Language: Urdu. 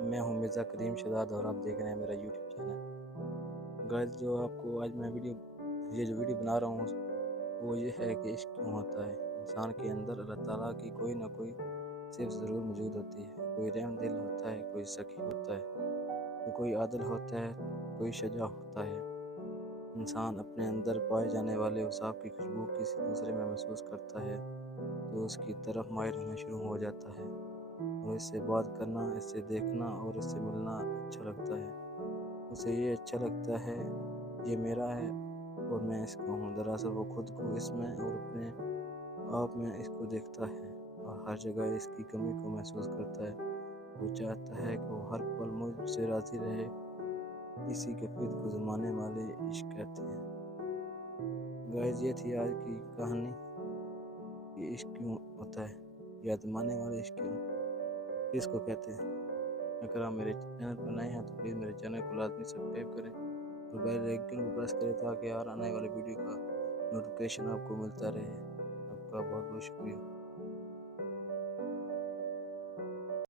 میں ہوں مرزا کریم شہزاد اور آپ دیکھ رہے ہیں میرا یوٹیوب چینل۔ گائز جو آپ کو آج میں یہ جو ویڈیو بنا رہا ہوں وہ یہ ہے کہ عشق کیوں ہوتا ہے۔ انسان کے اندر اللہ تعالیٰ کی کوئی نہ کوئی صرف ضرور موجود ہوتی ہے۔ کوئی رحم دل ہوتا ہے، کوئی سخی ہوتا ہے، کوئی عادل ہوتا ہے، کوئی شجاع ہوتا ہے۔ انسان اپنے اندر پائے جانے والے اوصاف کی خوشبو کسی دوسرے میں محسوس کرتا ہے تو اس کی طرف مائل ہونا شروع ہو جاتا ہے، اور اس سے بات کرنا، اس سے دیکھنا اور اس سے ملنا اچھا لگتا ہے۔ اسے یہ اچھا لگتا ہے یہ میرا ہے اور میں اس کا ہوں۔ دراصل وہ خود کو اس میں اور اپنے آپ میں اس کو دیکھتا ہے اور ہر جگہ اس کی کمی کو محسوس کرتا ہے۔ وہ چاہتا ہے کہ وہ ہر پل مجھ سے راضی رہے۔ اسی کیفیت کو زمانے والے عشق کہتے ہیں۔ گائز یہ تھی آج کی کہانی کہ عشق کیوں ہوتا ہے یا زمانے والے عشق کس کو کہتے ہیں۔ اگر آپ میرے چینل پر نئے ہیں تو پلیز میرے چینل کو لازمی سبسکرائب کریں اور بیل آئیکن کو پریس کریں تاکہ ہر آنے والے ویڈیو کا نوٹیفیکیشن آپ کو ملتا رہے۔ آپ کا بہت بہت شکریہ۔